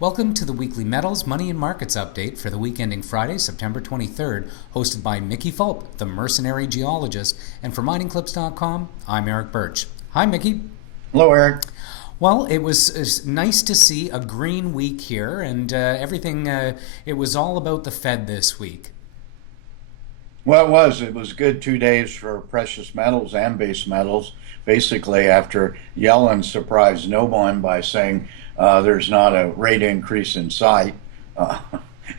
Welcome to the weekly Metals, Money and Markets update for the week ending Friday, September 23rd, hosted by Mickey Fulp, the Mercenary Geologist, and for miningclips.com, I'm Erick Bertsch. Hi, Mickey. Hello, Eric. Well, it's nice to see a green week here, and it was all about the Fed this week. Well, it was good 2 days for precious metals and base metals. Basically, after Yellen surprised no one by saying there's not a rate increase in sight. Uh,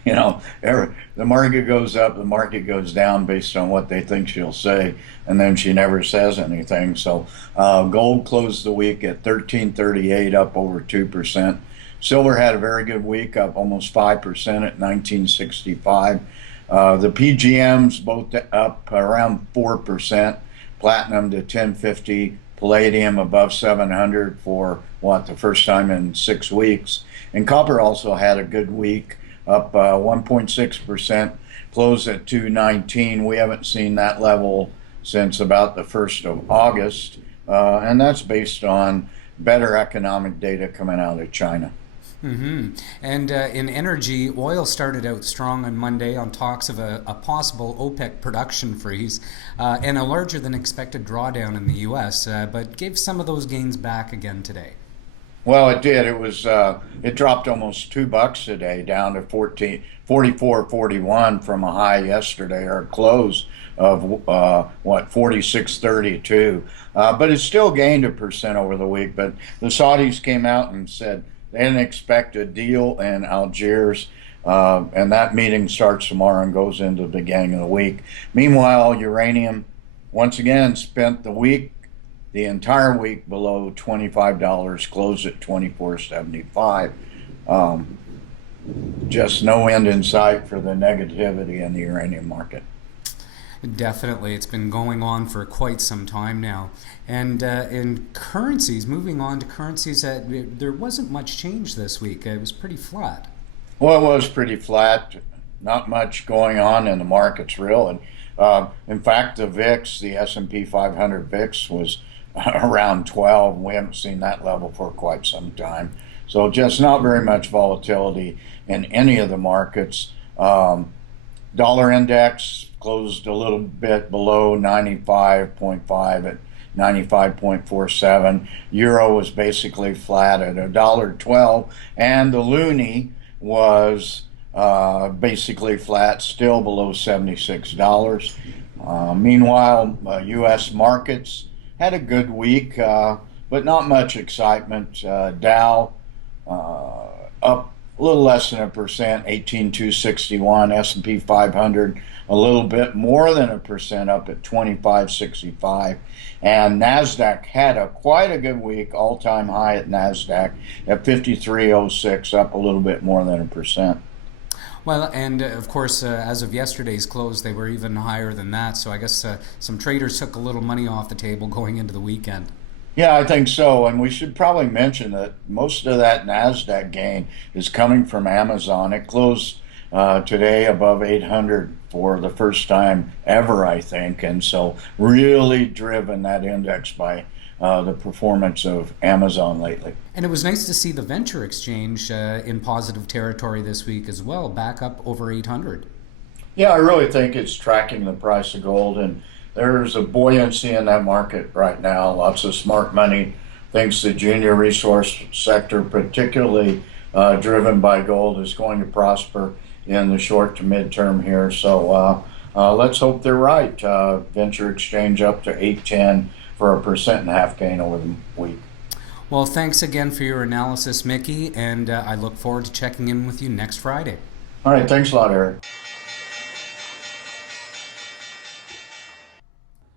the market goes up, the market goes down based on what they think she'll say, and then she never says anything. So gold closed the week at 1338, up over 2%. Silver had a very good week, up almost 5% at 1965. The PGMs both up around 4%, platinum to 1050, palladium above 700 for the first time in 6 weeks. And copper also had a good week, up 1.6%, closed at 219. We haven't seen that level since about the 1st of August, and that's based on better economic data coming out of China. And in energy, oil started out strong on Monday on talks of a possible OPEC production freeze and a larger than expected drawdown in the U.S., but gave some of those gains back again today. Well, it did. It dropped almost $2 today, down to 44.41 from a high yesterday, or a close of 46.32. But it still gained 1% over the week. But the Saudis came out and said they didn't expect a deal in Algiers, and that meeting starts tomorrow and goes into the beginning of the week. Meanwhile, uranium once again spent the entire week below $25, closed at $24.75. Just no end in sight for the negativity in the uranium market. Definitely. It's been going on for quite some time now. And in currencies, moving on to currencies, there wasn't much change this week. It was pretty flat. Well, it was pretty flat. Not much going on in the markets, really. In fact, the VIX, the S&P 500 VIX, was around 12. We haven't seen that level for quite some time. So just not very much volatility in any of the markets. Dollar index closed a little bit below 95.5 at 95.47. Euro was basically flat at $1.12, and the loonie was basically flat, still below $76. Meanwhile, U.S. markets had a good week, but not much excitement. Dow up a little less than 1%, 18,261. S&P 500 a little bit more than 1%, up at 2565. And Nasdaq had quite a good week, all-time high at Nasdaq at 5306, up a little bit more than 1%. Well, and of course, as of yesterday's close, they were even higher than that. So I guess some traders took a little money off the table going into the weekend. Yeah, I think so. And we should probably mention that most of that NASDAQ gain is coming from Amazon. It closed today above 800 for the first time ever, I think. And so really driven that index by the performance of Amazon lately. And it was nice to see the venture exchange in positive territory this week as well, back up over 800. Yeah, I really think it's tracking the price of gold, and there's a buoyancy in that market right now. Lots of smart money thinks the junior resource sector, particularly driven by gold, is going to prosper in the short to midterm here. So let's hope they're right. Venture exchange up to 810 for 1.5% gain over the week. Well, thanks again for your analysis, Mickey, and I look forward to checking in with you next Friday. All right, thanks a lot, Eric.